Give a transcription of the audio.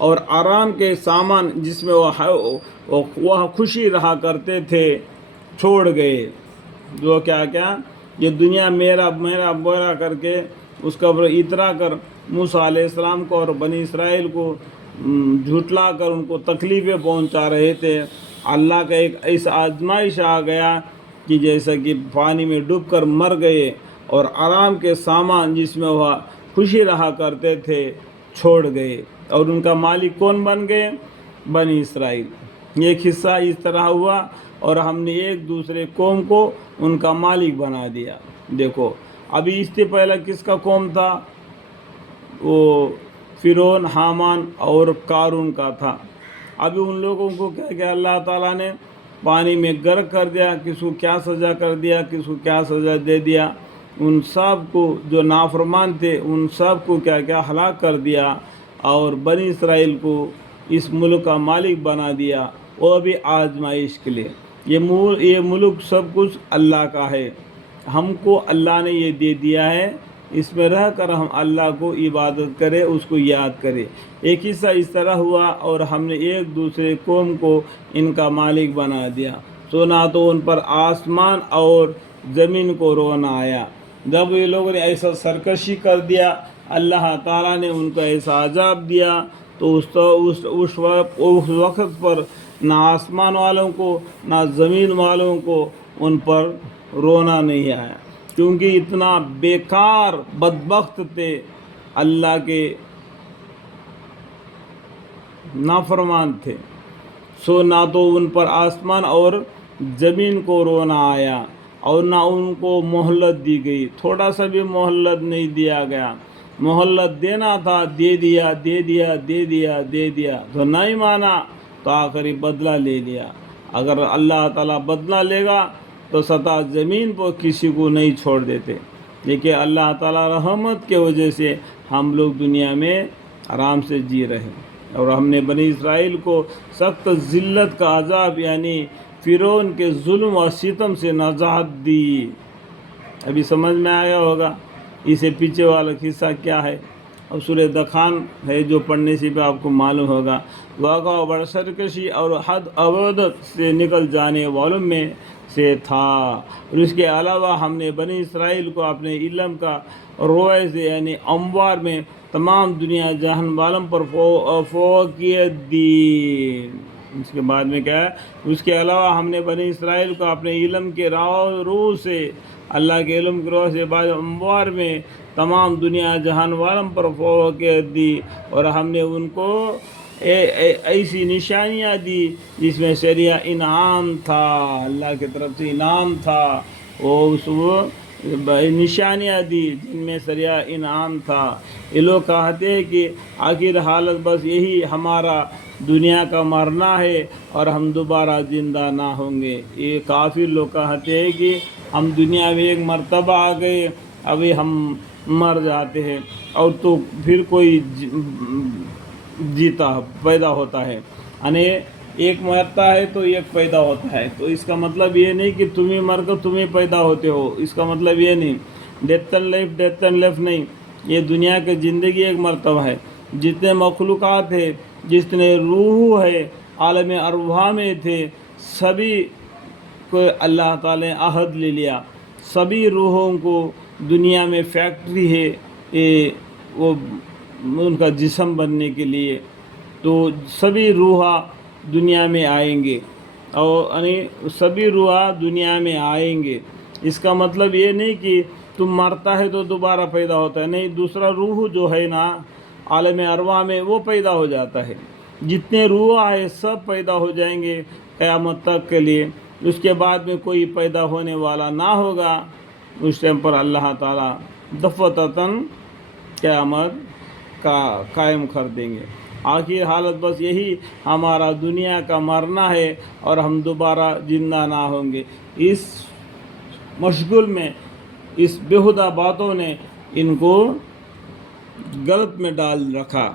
اور آرام کے سامان جس میں وہ خوشی رہا کرتے تھے چھوڑ گئے. جو کیا یہ دنیا میرا میرا میرا کر کے اس کا اترا کر موسیٰ علیہ السلام کو اور بنی اسرائیل کو جھٹلا کر ان کو تکلیفیں پہنچا رہے تھے. اللہ کا ایک ایسا آزمائش آ گیا کہ جیسا کہ پانی میں ڈوب کر مر گئے اور آرام کے سامان جس میں وہ خوشی رہا کرتے تھے چھوڑ گئے. اور ان کا مالک کون بن گئے؟ بنی اسرائیل. ایک حصہ اس طرح ہوا اور ہم نے ایک دوسرے قوم کو ان کا مالک بنا دیا. دیکھو ابھی اس سے پہلے کس کا قوم تھا؟ وہ فرعون، حامان اور قارون کا تھا. ابھی ان لوگوں کو کیا اللہ تعالیٰ نے پانی میں غرق کر دیا. کس کو کیا سزا کر دیا، کس کو کیا سزا دے دیا. ان سب کو جو نافرمان تھے ان سب کو کیا ہلاک کر دیا اور بنی اسرائیل کو اس ملک کا مالک بنا دیا، وہ بھی آزمائش کے لیے. یہ ملک سب کچھ اللہ کا ہے. ہم کو اللہ نے یہ دے دیا ہے، اس میں رہ کر ہم اللہ کو عبادت کریں، اس کو یاد کریں. ایک حصہ اس طرح ہوا اور ہم نے ایک دوسرے قوم کو ان کا مالک بنا دیا. تو نہ تو ان پر آسمان اور زمین کو رونا آیا. جب یہ لوگوں نے ایسا سرکشی کر دیا، اللہ تعالیٰ نے ان کو ایسا عذاب دیا، تو اس وقت پر نہ آسمان والوں کو نہ زمین والوں کو ان پر رونا نہیں آیا، کیونکہ اتنا بیکار بدبخت تھے، اللہ کے نافرمان تھے. سو نہ تو ان پر آسمان اور زمین کو رونا آیا اور نہ ان کو مہلت دی گئی. تھوڑا سا بھی مہلت نہیں دیا گیا. مہلت دینا تھا، دے دیا دے دیا دے دیا دے دیا، تو نہیں مانا تو آخری بدلہ لے لیا. اگر اللہ تعالیٰ بدلہ لے گا تو سطح زمین پر کسی کو نہیں چھوڑ دیتے. لیکن اللہ تعالیٰ رحمت کے وجہ سے ہم لوگ دنیا میں آرام سے جی رہے ہیں. اور ہم نے بنی اسرائیل کو سخت ذلت کا عذاب یعنی فرعون کے ظلم و ستم سے نجات دی. ابھی سمجھ میں آیا ہوگا اسے پیچھے والا قصہ کیا ہے. اور سورہ دخان ہے جو پڑھنے سے بھی آپ کو معلوم ہوگا. واقعہ و بڑا سرکشی اور حد عبودت سے نکل جانے والوں میں سے تھا. اور اس کے علاوہ ہم نے بنی اسرائیل کو اپنے علم کا روئے سے یعنی انوار میں تمام دنیا جہان والوں پر فوقیت دی. اس کے بعد میں کیا ہے، اس کے علاوہ ہم نے بنی اسرائیل کو اپنے علم کے روح سے، اللہ کے علم کے روح سے بعض انوار میں تمام دنیا جہان والوں پر فوقیت دی. اور ہم نے ان کو ایسی نشانیاں دی جس میں شریعہ انعام تھا، اللہ کی طرف سے انعام تھا. وہ نشانیاں دی جن میں شریعہ انعام تھا. یہ لوگ کہتے ہیں کہ آخر حالت بس یہی ہمارا دنیا کا مرنا ہے اور ہم دوبارہ زندہ نہ ہوں گے. یہ کافر لوگ کہتے ہیں کہ ہم دنیا میں ایک مرتبہ آ گئے، ابھی ہم مر جاتے ہیں اور تو پھر کوئی جیتا پیدا ہوتا ہے. یعنی ایک مرتا ہے تو ایک پیدا ہوتا ہے. تو اس کا مطلب یہ نہیں کہ تم ہی مر کر تم ہی پیدا ہوتے ہو، اس کا مطلب یہ نہیں. ڈیتھ اینڈ لائف نہیں. یہ دنیا کی زندگی ایک مرتبہ ہے. جتنے مخلوقات ہیں، جتنے روح ہے عالم ارواح میں تھے، سبھی کو اللہ تعالی نے عہد لے لیا. سبھی روحوں کو دنیا میں فیکٹری ہے وہ ان کا جسم بننے کے لیے. تو سبھی روح دنیا میں آئیں گے اور یعنی سبھی روح دنیا میں آئیں گے. اس کا مطلب یہ نہیں کہ تم مرتا ہے تو دوبارہ پیدا ہوتا ہے، نہیں. دوسرا روح جو ہے نا عالم ارواح میں وہ پیدا ہو جاتا ہے. جتنے روح آئے سب پیدا ہو جائیں گے قیامت تک کے لیے. اس کے بعد میں کوئی پیدا ہونے والا نہ ہوگا. اس ٹائم پر اللہ تعالیٰ دفعتاً قیامت کا قائم کر دیں گے. آخر حالت بس یہی ہمارا دنیا کا مرنا ہے اور ہم دوبارہ زندہ نہ ہوں گے. اس مشغول میں اس بیہودہ باتوں نے ان کو غلط میں ڈال رکھا.